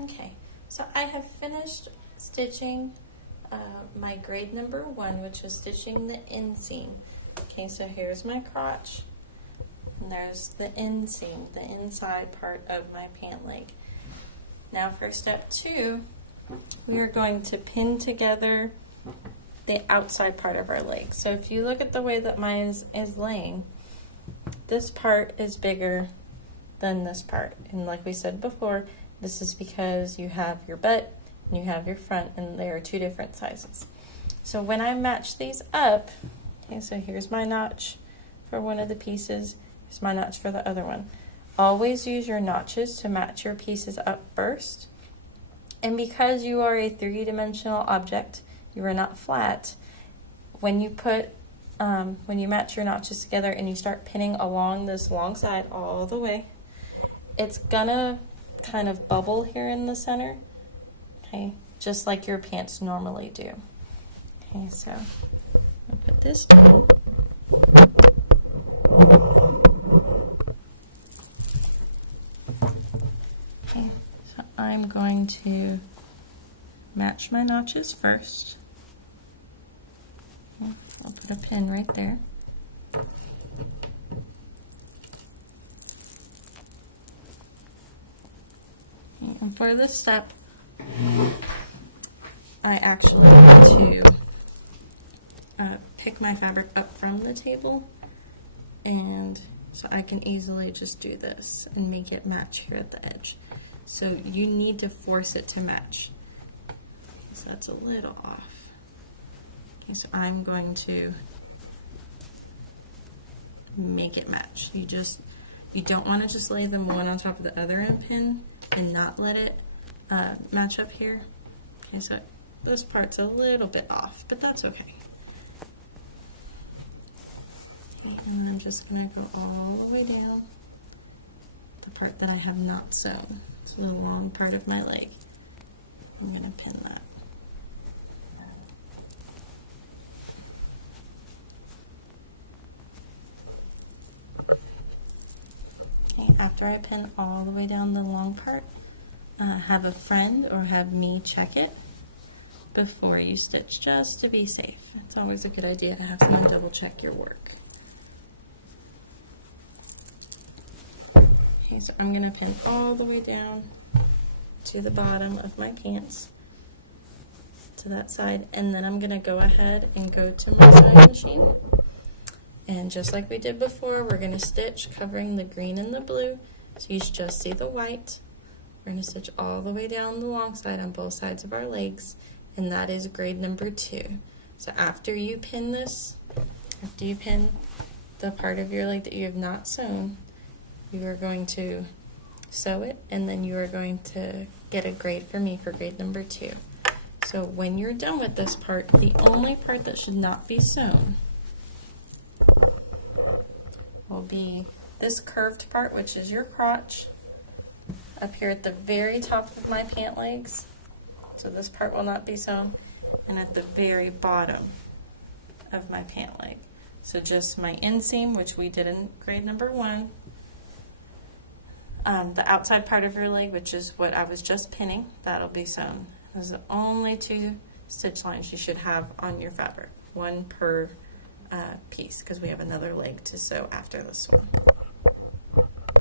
Okay, so I have finished stitching my grade number 1, which is stitching the inseam. Okay, so here's my crotch, and there's the inseam, the inside part of my pant leg. Now for step 2, we are going to pin together the outside part of our leg. So if you look at the way that mine is laying, this part is bigger than this part. And like we said before, this is because you have your butt and you have your front, and they are 2 different sizes. So when I match these up, okay, so here's my notch for one of the pieces, here's my notch for the other one. Always use your notches to match your pieces up first. And because you are a 3-dimensional object, you are not flat, when you match your notches together and you start pinning along this long side all the way, it's gonna kind of bubble here in the center, okay, just like your pants normally do. Okay, so I'll put this down. Okay, so I'm going to match my notches first. Okay, I'll put a pin right there. And for this step, I actually need to pick my fabric up from the table, and so I can easily just do this and make it match here at the edge. So you need to force it to match. So that's a little off. Okay, so I'm going to make it match. You don't want to just lay them one on top of the other and pin and not let it match up here. Okay, so this part's a little bit off, but that's okay. Okay, and I'm just going to go all the way down the part that I have not sewn. So the long part of my leg. I'm going to pin that. Okay, after I pin all the way down the long part, have a friend or have me check it before you stitch, just to be safe. It's always a good idea to have someone double check your work. Okay, so I'm going to pin all the way down to the bottom of my pants, to that side, and then I'm going to go ahead and go to my sewing machine. And just like we did before, we're going to stitch covering the green and the blue, so you should just see the white. We're going to stitch all the way down the long side on both sides of our legs, and that is grade number 2. So after you pin this, after you pin the part of your leg that you have not sewn, you are going to sew it, and then you are going to get a grade for me for grade number 2. So when you're done with this part, the only part that should not be sewn will be this curved part, which is your crotch, up here at the very top of my pant legs. So this part will not be sewn, and at the very bottom of my pant leg. So just my inseam, which we did in grade number 1, the outside part of your leg, which is what I was just pinning, that'll be sewn. Those are the only 2 stitch lines you should have on your fabric, 1 per piece, because we have another leg to sew after this one.